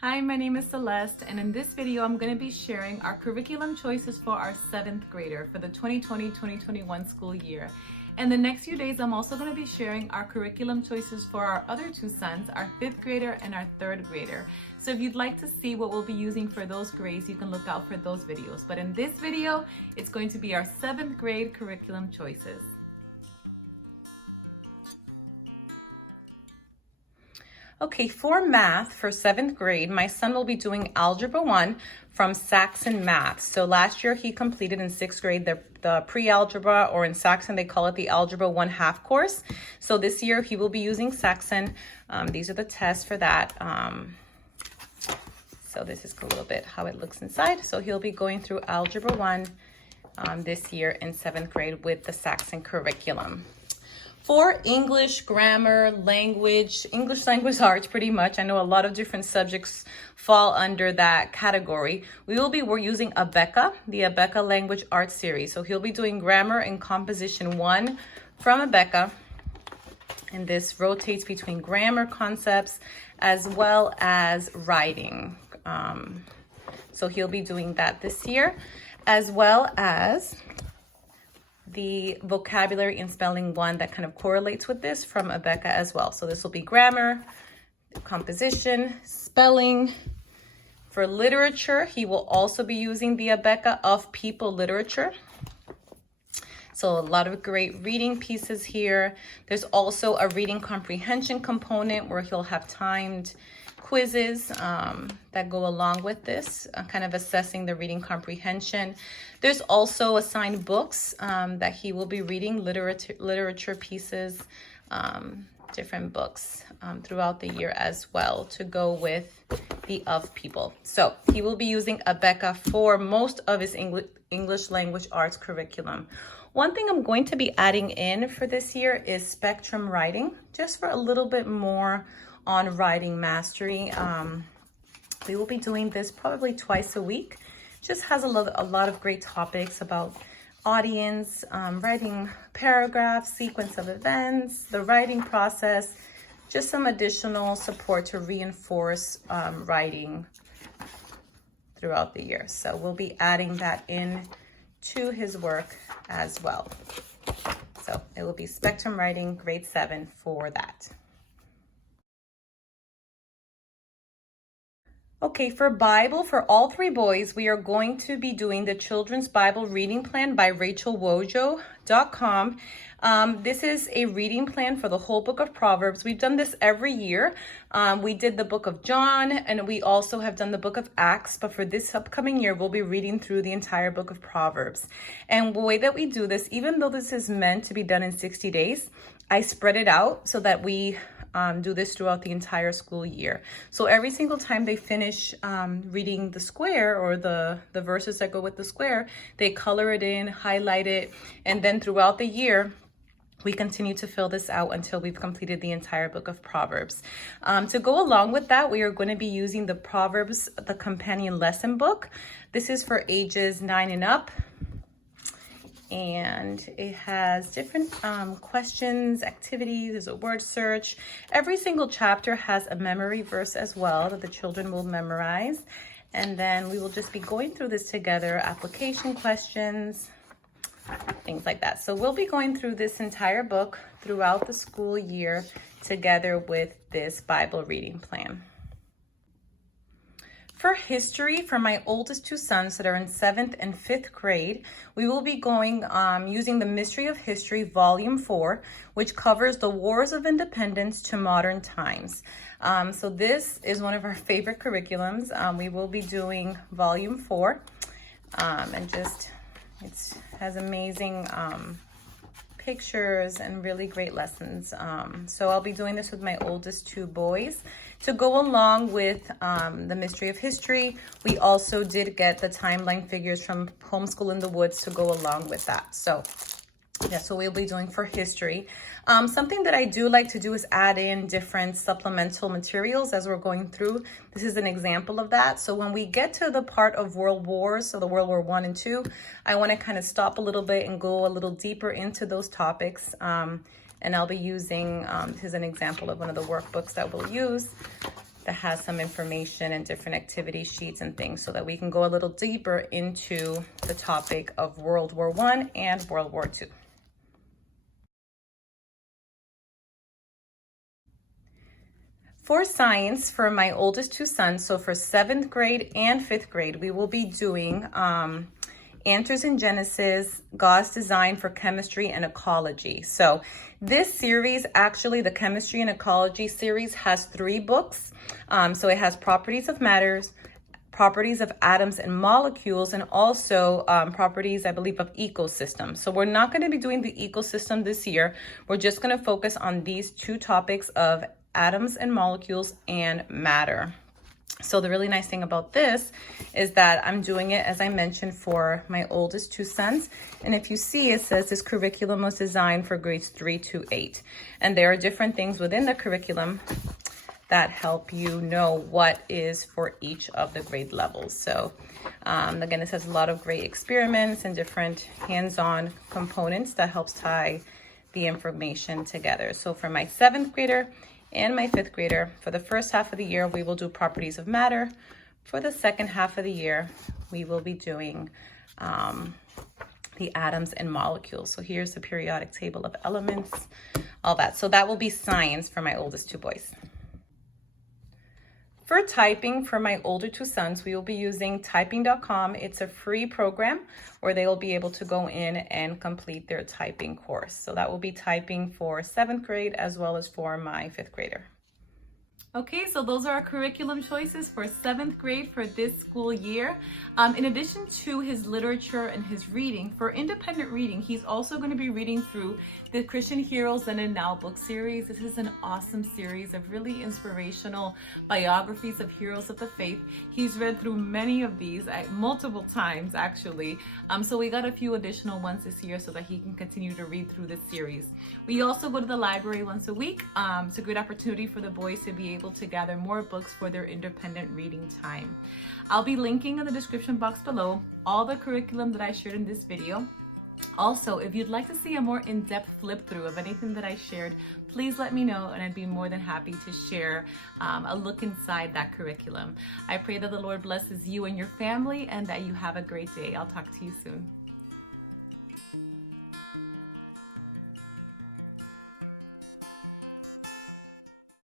Hi, my name is Celeste, and in this video, I'm going to be sharing our curriculum choices for our 7th grader for the 2020-2021 school year. And the next few days, I'm also going to be sharing our curriculum choices for our other two sons, our 5th grader and our 3rd grader. So if you'd like to see what we'll be using for those grades, you can look out for those videos. But in this video, it's going to be our 7th grade curriculum choices. Okay, for math for 7th grade, my son will be doing Algebra 1 from Saxon Math. So last year he completed in 6th grade the pre-algebra, or in Saxon they call it the Algebra 1/2 course. So this year he will be using Saxon. These are the tests for that. So this is a little bit how it looks inside. So he'll be going through Algebra 1 this year in 7th grade with the Saxon curriculum. For English, grammar, language, English language arts pretty much. I know a lot of different subjects fall under that category. We're using Abeka, the Abeka Language Arts series. So he'll be doing grammar and composition 1 from Abeka. And this rotates between grammar concepts as well as writing. So he'll be doing that this year, as well as the vocabulary and spelling 1 that kind of correlates with this from Abeka as well. So this will be grammar, composition, spelling. For literature, he will also be using the Abeka of People Literature. So a lot of great reading pieces here. There's also a reading comprehension component where he'll have timed quizzes that go along with this, kind of assessing the reading comprehension. There's also assigned books that he will be reading, literature pieces, different books throughout the year as well to go with the of people. So he will be using Abeka for most of his English language arts curriculum. One thing I'm going to be adding in for this year is spectrum writing, just for a little bit more on writing mastery. We will be doing this probably twice a week. Just has a lot of great topics about audience, writing paragraphs, sequence of events, the writing process, just some additional support to reinforce writing throughout the year. So we'll be adding that in to his work as well. So it will be spectrum writing, grade 7 for that. Okay, for Bible, for all 3 boys, we are going to be doing the Children's Bible Reading Plan by RachelWojo.com. This is a reading plan for the whole book of Proverbs. We've done this every year. We did the book of John, and we also have done the book of Acts, but for this upcoming year, we'll be reading through the entire book of Proverbs. And the way that we do this, even though this is meant to be done in 60 days, I spread it out so that we do this throughout the entire school year. So every single time they finish reading the square, or the verses that go with the square, they color it in, highlight it, and then throughout the year, we continue to fill this out until we've completed the entire book of Proverbs. To go along with that, we are going to be using the Proverbs, the companion lesson book. This is for ages 9 and up. And it has different questions, activities, there's a word search. Every single chapter has a memory verse as well that the children will memorize. And then we will just be going through this together, application questions, things like that. So we'll be going through this entire book throughout the school year together with this Bible reading plan. For history, for my oldest 2 sons that are in 7th and 5th grade, we will be going using the Mystery of History Volume 4, which covers the Wars of Independence to modern times. So this is one of our favorite curriculums. We will be doing Volume 4, and just it has amazing pictures and really great lessons. So I'll be doing this with my oldest 2 boys. To go along with the Mystery of History, we also did get the timeline figures from Homeschool in the Woods to go along with that. So that's what we'll be doing for history. Something that I do like to do is add in different supplemental materials as we're going through. This is an example of that. So when we get to the part of World Wars, so the World War I and II, I want to kind of stop a little bit and go a little deeper into those topics. And I'll be using, this is an example of one of the workbooks that we'll use. that has some information and different activity sheets and things so that we can go a little deeper into the topic of World War I and World War II. For science, for my oldest two sons, so for 7th grade and 5th grade, we will be doing Answers in Genesis, God's Design for Chemistry and Ecology. So this series, actually the Chemistry and Ecology series, has 3 books. So it has Properties of Matters, Properties of Atoms and Molecules, and also properties, I believe, of ecosystems. So we're not going to be doing the ecosystem this year. We're just going to focus on these 2 topics of atoms and molecules and matter. So the really nice thing about this is that I'm doing it, as I mentioned, for my oldest 2 sons. And if you see, it says this curriculum was designed for grades 3 to 8. And there are different things within the curriculum that help you know what is for each of the grade levels. So again, this has a lot of great experiments and different hands-on components that helps tie the information together. So for my 7th grader and my 5th grader, for the first half of the year, we will do Properties of Matter. For the second half of the year, we will be doing the atoms and molecules. So here's the periodic table of elements, all that. So that will be science for my oldest 2 boys. For typing, for my older 2 sons, we will be using typing.com. It's a free program where they will be able to go in and complete their typing course. So that will be typing for 7th grade as well as for my 5th grader. Okay, so those are our curriculum choices for 7th grade for this school year. In addition to his literature and his reading, for independent reading, he's also going to be reading through the Christian Heroes Then and Now book series. This is an awesome series of really inspirational biographies of heroes of the faith. He's read through many of these multiple times, actually. So we got a few additional ones this year so that he can continue to read through this series. We also go to the library once a week. It's a great opportunity for the boys to be able to gather more books for their independent reading time. I'll be linking in the description box below all the curriculum that I shared in this video. Also, if you'd like to see a more in-depth flip through of anything that I shared, please let me know and I'd be more than happy to share a look inside that curriculum. I pray that the Lord blesses you and your family and that you have a great day. I'll talk to you soon.